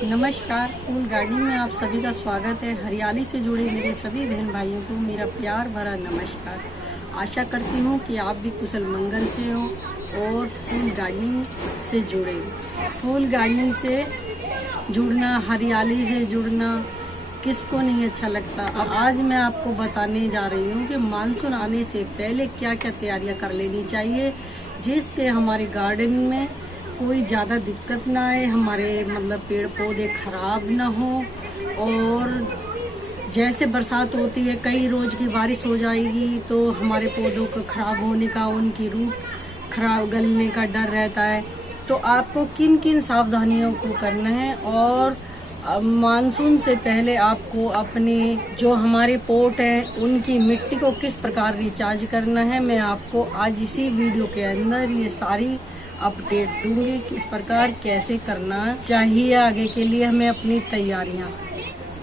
नमस्कार। फूल गार्डनिंग में आप सभी का स्वागत है। हरियाली से जुड़े मेरे सभी बहन भाइयों को मेरा प्यार भरा नमस्कार। आशा करती हूँ कि आप भी कुशल मंगल से हो और फूल गार्डनिंग से जुड़े। फूल गार्डनिंग से जुड़ना, हरियाली से जुड़ना किसको नहीं अच्छा लगता। अब आज मैं आपको बताने जा रही हूँ कि मानसून आने से पहले क्या क्या तैयारियाँ कर लेनी चाहिए, जिससे हमारे गार्डन में कोई ज़्यादा दिक्कत ना आए, हमारे पेड़ पौधे खराब ना हो। और जैसे बरसात होती है, कई रोज की बारिश हो जाएगी तो हमारे पौधों को खराब होने का, उनकी रूप खराब गलने का डर रहता है। तो आपको किन किन सावधानियों को करना है और मानसून से पहले आपको अपने जो हमारे पोट हैं उनकी मिट्टी को किस प्रकार रिचार्ज करना है, मैं आपको आज इसी वीडियो के अंदर ये सारी अपडेट दूंगी कि इस प्रकार कैसे करना चाहिए आगे के लिए हमें अपनी तैयारियां।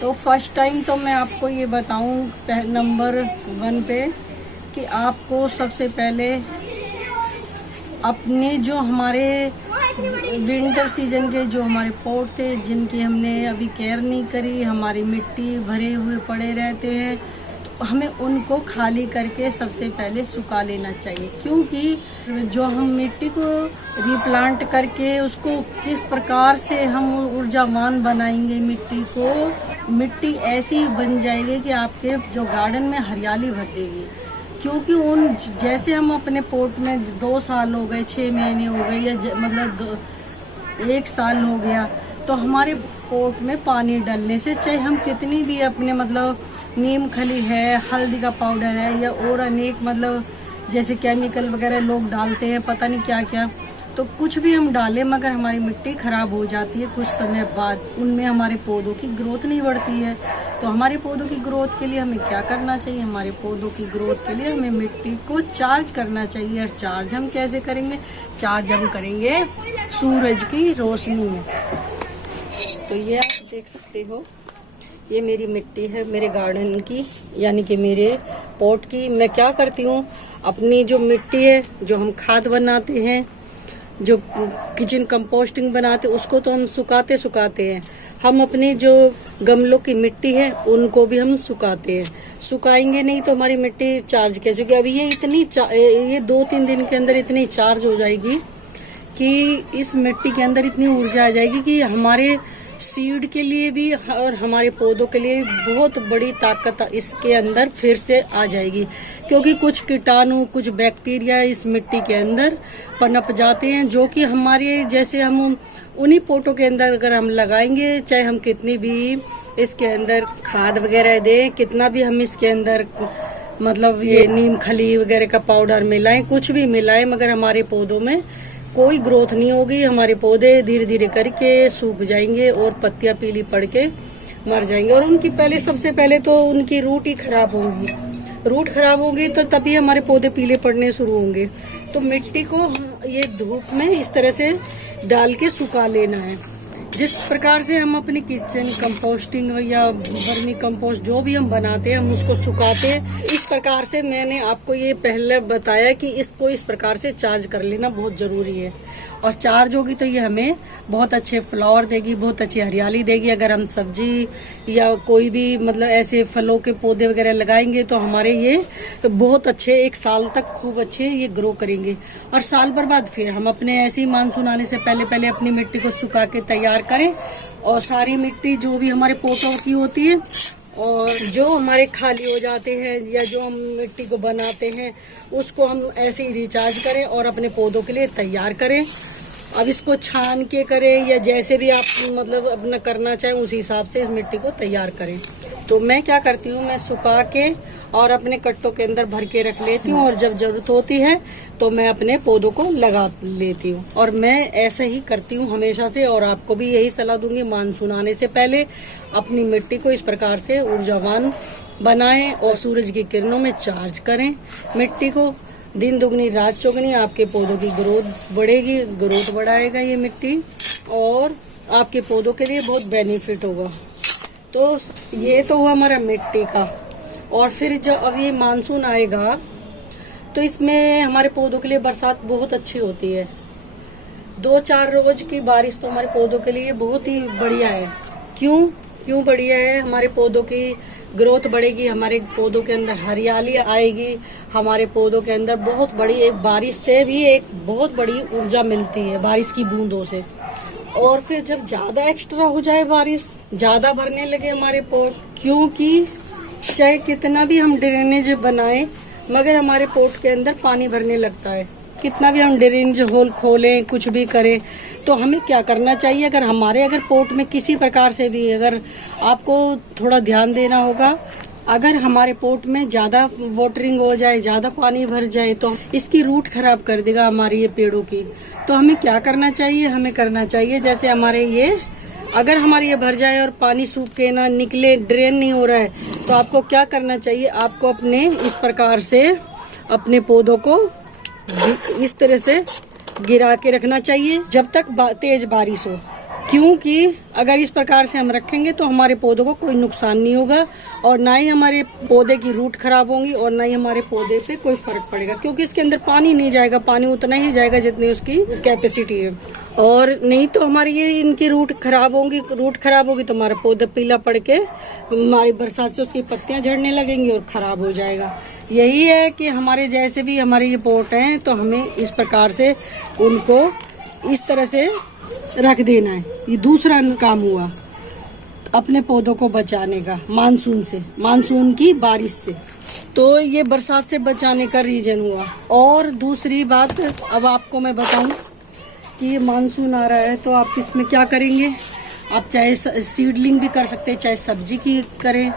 तो फर्स्ट टाइम तो मैं आपको ये बताऊं नंबर 1 पे कि आपको सबसे पहले अपने जो हमारे विंटर सीजन के जो हमारे पॉट थे जिनकी हमने अभी केयर नहीं करी, हमारी मिट्टी भरे हुए पड़े रहते हैं, तो हमें उनको खाली करके सबसे पहले सुखा लेना चाहिए। क्योंकि जो हम मिट्टी को रिप्लांट करके उसको किस प्रकार से हम ऊर्जावान बनाएंगे, मिट्टी ऐसी बन जाएगी कि आपके जो गार्डन में हरियाली भर देगी। क्योंकि जैसे हम अपने पोट में 2 साल हो गए, 6 महीने हो गए या 1 साल हो गया, तो हमारे पोट में पानी डालने से चाहे हम कितनी भी अपने नीम खली है, हल्दी का पाउडर है या और अनेक जैसे केमिकल वगैरह लोग डालते हैं, पता नहीं क्या क्या, तो कुछ भी हम डालें मगर हमारी मिट्टी खराब हो जाती है कुछ समय बाद, उनमें हमारे पौधों की ग्रोथ नहीं बढ़ती है। तो हमारे पौधों की ग्रोथ के लिए हमें क्या करना चाहिए, हमारे पौधों की ग्रोथ के लिए हमें मिट्टी को चार्ज करना चाहिए। और चार्ज हम कैसे करेंगे? चार्ज हम करेंगे सूरज की रोशनी में। तो ये आप देख सकते हो, ये मेरी मिट्टी है मेरे गार्डन की, यानी कि मेरे पॉट की। मैं क्या करती हूँ, अपनी जो मिट्टी है, जो हम खाद बनाते हैं, जो किचन कंपोस्टिंग बनाते, उसको तो हम सुखाते हैं। हम अपनी जो गमलों की मिट्टी है उनको भी हम सुखाते हैं। सुखाएंगे नहीं तो हमारी मिट्टी चार्ज कैसे होगी? अभी ये 2-3 दिन के अंदर इतनी चार्ज हो जाएगी कि इस मिट्टी के अंदर इतनी ऊर्जा आ जाएगी कि हमारे सीड के लिए भी और हमारे पौधों के लिए बहुत बड़ी ताकत इसके अंदर फिर से आ जाएगी। क्योंकि कुछ कीटाणु, कुछ बैक्टीरिया इस मिट्टी के अंदर पनप जाते हैं, जो कि हमारे जैसे हम उन्हीं पोटों के अंदर अगर हम लगाएंगे, चाहे हम कितनी भी इसके अंदर खाद वगैरह दें, कितना भी हम इसके अंदर ये नीम खली वगैरह का पाउडर मिलाएं, कुछ भी मिलाएं, मगर हमारे पौधों में कोई ग्रोथ नहीं होगी। हमारे पौधे धीरे धीरे करके सूख जाएंगे और पत्तियां पीली पड़ के मर जाएंगे। और उनकी सबसे पहले तो उनकी रूट ही खराब होंगी। रूट खराब होगी तो तभी हमारे पौधे पीले पड़ने शुरू होंगे। तो मिट्टी को ये धूप में इस तरह से डाल के सुखा लेना है। जिस प्रकार से हम अपनी किचन कंपोस्टिंग या वर्मी कंपोस्ट जो भी हम बनाते हैं, हम उसको सुखाते हैं, इस प्रकार से मैंने आपको ये पहले बताया कि इसको इस प्रकार से चार्ज कर लेना बहुत जरूरी है। और चार्ज होगी तो ये हमें बहुत अच्छे फ्लावर देगी, बहुत अच्छी हरियाली देगी। अगर हम सब्जी या कोई भी ऐसे फलों के पौधे वगैरह लगाएंगे तो हमारे ये बहुत अच्छे 1 साल तक खूब अच्छे ये ग्रो करेंगे। और साल भर बाद फिर हम अपने ऐसे ही मानसून आने से पहले अपनी मिट्टी को सुखा के तैयार करें। और सारी मिट्टी जो भी हमारे पोटों की होती है और जो हमारे खाली हो जाते हैं या जो हम मिट्टी को बनाते हैं, उसको हम ऐसे ही रिचार्ज करें और अपने पौधों के लिए तैयार करें। अब इसको छान के करें या जैसे भी आप अपना करना चाहें, उस हिसाब से इस मिट्टी को तैयार करें। तो मैं क्या करती हूँ, मैं सुखा के और अपने कट्टों के अंदर भर के रख लेती हूँ, और जब जरूरत होती है तो मैं अपने पौधों को लगा लेती हूँ। और मैं ऐसे ही करती हूँ हमेशा से, और आपको भी यही सलाह दूंगी, मानसून आने से पहले अपनी मिट्टी को इस प्रकार से ऊर्जावान बनाएं और सूरज की किरणों में चार्ज करें मिट्टी को। दिन दुगनी रात चौगनी आपके पौधों की ग्रोथ बढ़ेगी, ग्रोथ बढ़ाएगा ये मिट्टी, और आपके पौधों के लिए बहुत बेनिफिट होगा। तो ये तो हुआ हमारा मिट्टी का। और फिर जब अब ये मानसून आएगा तो इसमें हमारे पौधों के लिए बरसात बहुत अच्छी होती है। 2-4 रोज की बारिश तो हमारे पौधों के लिए बहुत ही बढ़िया है। क्यों बढ़िया है? हमारे पौधों की ग्रोथ बढ़ेगी, हमारे पौधों के अंदर हरियाली आएगी, हमारे पौधों के अंदर बहुत बड़ी एक बारिश से भी एक बहुत बड़ी ऊर्जा मिलती है बारिश की बूंदों से। और फिर जब ज्यादा एक्स्ट्रा हो जाए बारिश, ज्यादा भरने लगे हमारे पोट, क्योंकि चाहे कितना भी हम ड्रेनेज बनाएं मगर हमारे पोट के अंदर पानी भरने लगता है। कितना भी हम ड्रेनेज होल खोलें, कुछ भी करें, तो हमें क्या करना चाहिए? अगर पोट में किसी प्रकार से भी अगर आपको थोड़ा ध्यान देना होगा, अगर हमारे पोट में ज्यादा वाटरिंग हो जाए, ज्यादा पानी भर जाए तो इसकी रूट खराब कर देगा हमारी ये पेड़ों की। तो हमें क्या करना चाहिए? हमें करना चाहिए जैसे हमारे ये अगर हमारे ये भर जाए और पानी सूख के ना निकले, ड्रेन नहीं हो रहा है, तो आपको क्या करना चाहिए? आपको अपने इस प्रकार से अपने पौधों को इस तरह से गिरा के रखना चाहिए जब तक तेज बारिश हो। क्योंकि अगर इस प्रकार से हम रखेंगे तो हमारे पौधों को कोई नुकसान नहीं होगा और ना ही हमारे पौधे की रूट खराब होंगी और ना ही हमारे पौधे पे कोई फर्क पड़ेगा, क्योंकि इसके अंदर पानी नहीं जाएगा, पानी उतना ही जाएगा जितनी उसकी कैपेसिटी है। और नहीं तो हमारी ये इनकी रूट खराब होगी तो हमारा पौधा पीला पड़ के हमारी बरसात से उसकी पत्तियां झड़ने लगेंगी और खराब हो जाएगा। यही है कि हमारे जैसे भी हमारे ये पोट हैं तो हमें इस प्रकार से उनको इस तरह से रख देना है। ये दूसरा काम हुआ अपने पौधों को बचाने का मानसून से, मानसून की बारिश से। तो ये बरसात से बचाने का रीजन हुआ। और दूसरी बात अब आपको मैं बताऊं कि ये मानसून आ रहा है तो आप इसमें क्या करेंगे? आप चाहे सीडलिंग भी कर सकते हैं, चाहे सब्जी की करें,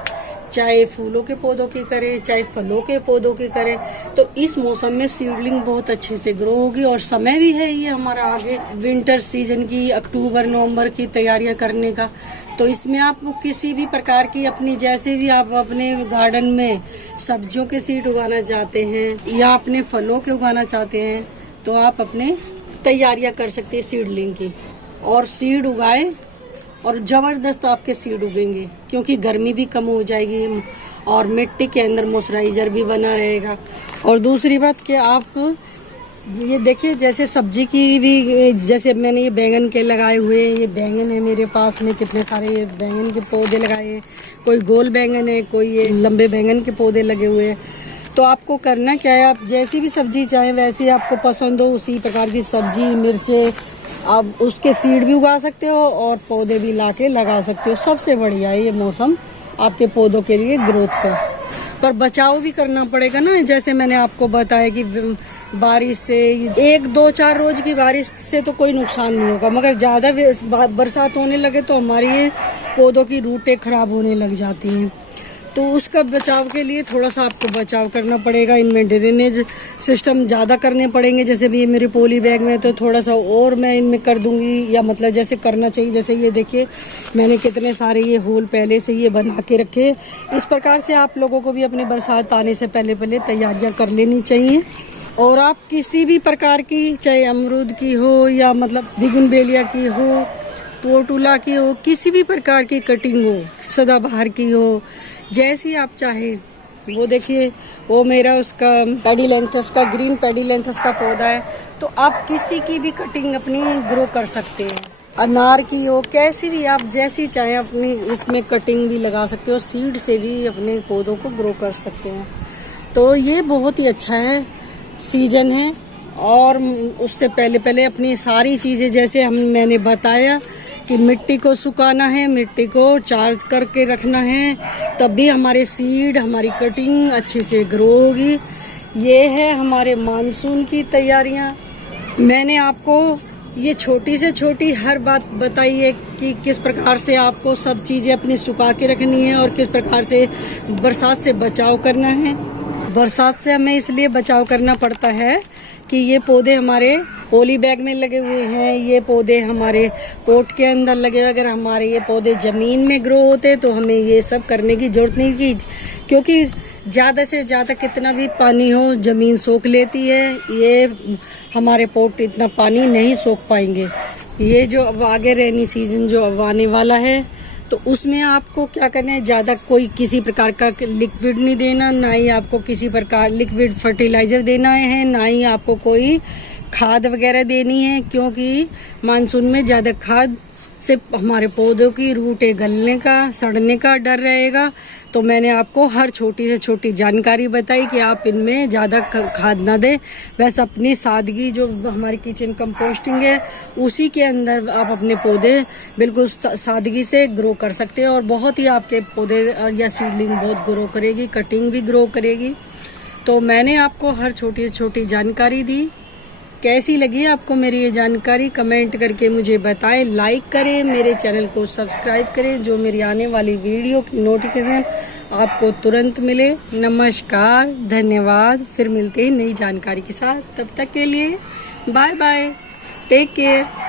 चाहे फूलों के पौधों की करें, चाहे फलों के पौधों की करें। तो इस मौसम में सीडलिंग बहुत अच्छे से ग्रो होगी और समय भी है ये हमारा आगे विंटर सीजन की, अक्टूबर नवंबर की तैयारियां करने का। तो इसमें आप किसी भी प्रकार की अपनी जैसे भी आप अपने गार्डन में सब्जियों के सीड उगाना चाहते हैं या अपने फलों के उगाना चाहते हैं तो आप अपने तैयारियां कर सकते हैं सीडलिंग की। और सीड उगाए और जबरदस्त आपके सीड उगेंगे, क्योंकि गर्मी भी कम हो जाएगी और मिट्टी के अंदर मॉइस्चराइजर भी बना रहेगा। और दूसरी बात कि आप ये देखिए जैसे सब्जी की भी, जैसे मैंने ये बैंगन के लगाए हुए, ये बैंगन है मेरे पास में, कितने सारे ये बैंगन के पौधे लगाए हैं, कोई गोल बैंगन है, कोई ये लंबे बैंगन के पौधे लगे हुए हैं। तो आपको करना क्या है? आप जैसी भी सब्जी चाहें वैसी आपको पसंद हो उसी प्रकार की सब्जी, मिर्चे, आप उसके सीड भी उगा सकते हो और पौधे भी लाके लगा सकते हो। सबसे बढ़िया है ये मौसम आपके पौधों के लिए ग्रोथ का। पर बचाव भी करना पड़ेगा ना, जैसे मैंने आपको बताया कि बारिश से 1-2-4 रोज की बारिश से तो कोई नुकसान नहीं होगा, मगर ज्यादा बरसात होने लगे तो हमारी ये पौधों की रूटें खराब होने लग जाती हैं। तो उसका बचाव के लिए थोड़ा सा आपको बचाव करना पड़ेगा। इनमें ड्रेनेज सिस्टम ज़्यादा करने पड़ेंगे। जैसे भी ये मेरे पॉली बैग में तो थोड़ा सा और मैं इनमें कर दूंगी, या मतलब जैसे करना चाहिए। जैसे ये देखिए मैंने कितने सारे ये होल पहले से ये बना के रखे। इस प्रकार से आप लोगों को भी अपने बरसात आने से पहले तैयारियां कर लेनी चाहिए। और आप किसी भी प्रकार की, चाहे अमरूद की हो या मतलब बिगुनबेलिया की हो, पोर्टुला की हो, किसी भी प्रकार की कटिंग हो, सदाबहार की हो, जैसी आप चाहे। वो देखिए वो मेरा उसका पेडिलेंथस का, ग्रीन पेडिलेंथस का पौधा है। तो आप किसी की भी कटिंग अपनी ग्रो कर सकते हैं। अनार की हो, कैसी भी आप जैसी चाहे अपनी इसमें कटिंग भी लगा सकते हो। सीड से भी अपने पौधों को ग्रो कर सकते हैं। तो ये बहुत ही अच्छा है, सीजन है। और उससे पहले अपनी सारी चीजें जैसे मैंने बताया कि मिट्टी को सुखाना है, मिट्टी को चार्ज करके रखना है, तब भी हमारे सीड, हमारी कटिंग अच्छे से ग्रो होगी। ये है हमारे मानसून की तैयारियां। मैंने आपको ये छोटी से छोटी हर बात बताई है कि किस प्रकार से आपको सब चीजें अपनी सुखा के रखनी है और किस प्रकार से बरसात से बचाव करना है। बरसात से हमें इसलिए बचाव करना पड़ता है कि ये पौधे हमारे पॉली बैग में लगे हुए हैं, ये पौधे हमारे पोट के अंदर लगे हुए। अगर हमारे ये पौधे जमीन में ग्रो होते तो हमें ये सब करने की जरूरत नहीं थी, क्योंकि ज्यादा से ज्यादा कितना भी पानी हो जमीन सोख लेती है। ये हमारे पोट इतना पानी नहीं सोख पाएंगे। ये जो अब आगे रेनी सीजन जो अब आने वाला है तो उसमें आपको क्या करना है, ज़्यादा कोई किसी प्रकार का लिक्विड नहीं देना, ना ही आपको किसी प्रकार लिक्विड फर्टिलाइजर देना है, ना ही आपको कोई खाद वगैरह देनी है, क्योंकि मानसून में ज़्यादा खाद से हमारे पौधों की रूटें गलने का, सड़ने का डर रहेगा। तो मैंने आपको हर छोटी से छोटी जानकारी बताई कि आप इनमें ज़्यादा खाद ना दें। बस अपनी सादगी, जो हमारी किचन कंपोस्टिंग है, उसी के अंदर आप अपने पौधे बिल्कुल सादगी से ग्रो कर सकते हैं और बहुत ही आपके पौधे या सीडलिंग बहुत ग्रो करेगी, कटिंग भी ग्रो करेगी। तो मैंने आपको हर छोटी से छोटी जानकारी दी। कैसी लगी आपको मेरी ये जानकारी, कमेंट करके मुझे बताएं। लाइक करें, मेरे चैनल को सब्सक्राइब करें, जो मेरी आने वाली वीडियो की नोटिफिकेशन आपको तुरंत मिले। नमस्कार, धन्यवाद। फिर मिलते हैं नई जानकारी के साथ। तब तक के लिए बाय बाय, टेक केयर।